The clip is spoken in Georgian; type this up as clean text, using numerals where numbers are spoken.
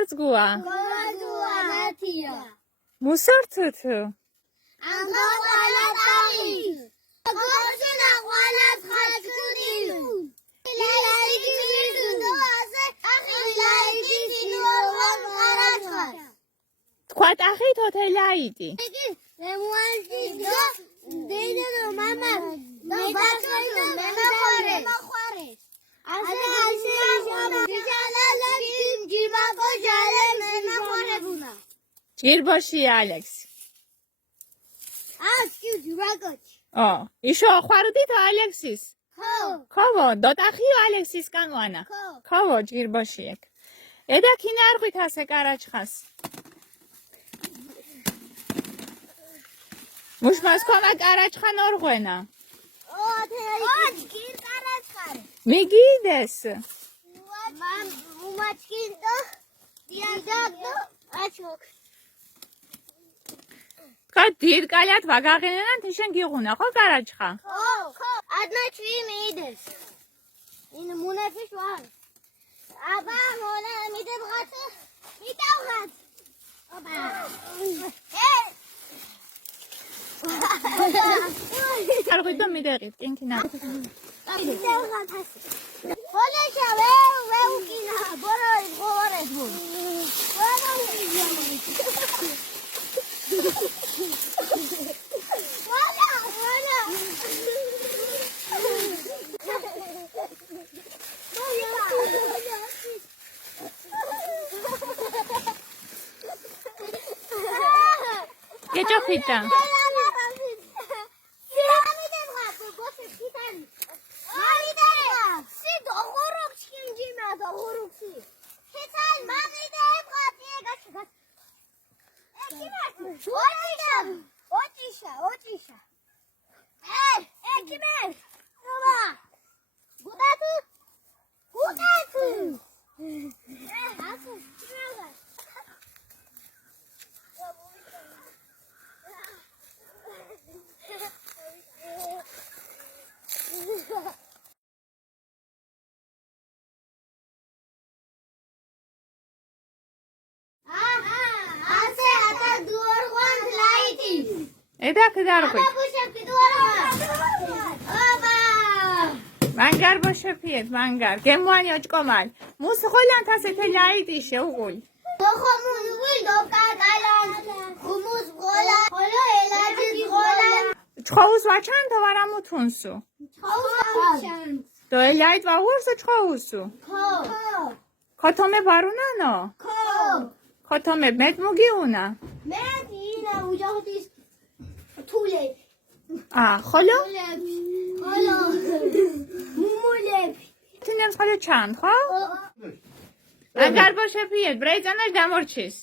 ხორცგუა? გოგოა ნათია. მუსორთუთუ? ანგო ყალატალი. გოგოა ყალა ხაჭკუდიუ. ლაიგი ძირდო ასე ლაიგი ძინორვან ყარაცხარ. თქვა ტახით ოთელაიდი. იგი მემუანტიდო დედო მამა მედაცოიდო მემახორეს. ასე ჯიბაკო ჟალე მემახორებუნა. ჯირბოში ალექსი. ჯიბაკოჩი. იშო ხვარდით ალექსის? ქოვო, დოტახიო ალექსის კანვანა. ქოვო, ჯირბოში ეგ. ედა ქინარღვით ასე კარაჩხას. მუშმას ქომა კარაჩხან ორღვენა. ჯგირ კარაცხარი. მიგიდეს. უმაჩკინდო დიადადო აჩოქ. თქვა დირკალят ვაგაღენან თიშენ გიღუნა ხო კარაჩხა? ხო, ადნაჩვი მიიდეს.ინ მუნეფის ვარ. აბა მონა მიდებღათ. მიტავღათ. აბა. არღვით და მიდეღით კინკინა. მიტავღათ ასე. ხოლეშა ვეუკინა ბოროი ღორეს ბურ. გეჭოფიტა. ედა ქდარღვით. მანგარ ბოშეფიეთ მანგარ. გემვანი ოჭკომალ. მუსხოლან თასეთე ლაიტიშე უღულ. ჩხოუს ვაჩან და ვარამუთუნსუ. და ელაით ვაღურსო ჩხოუსუ. ქოთომე ბარუნანო? ქოთომე მეტ მოგიუნა? ხოლო? თინემს ხოლო ჩან, ხო? მანგარ ბოშეფიეთ ბრეიძანაშ დამორჩის.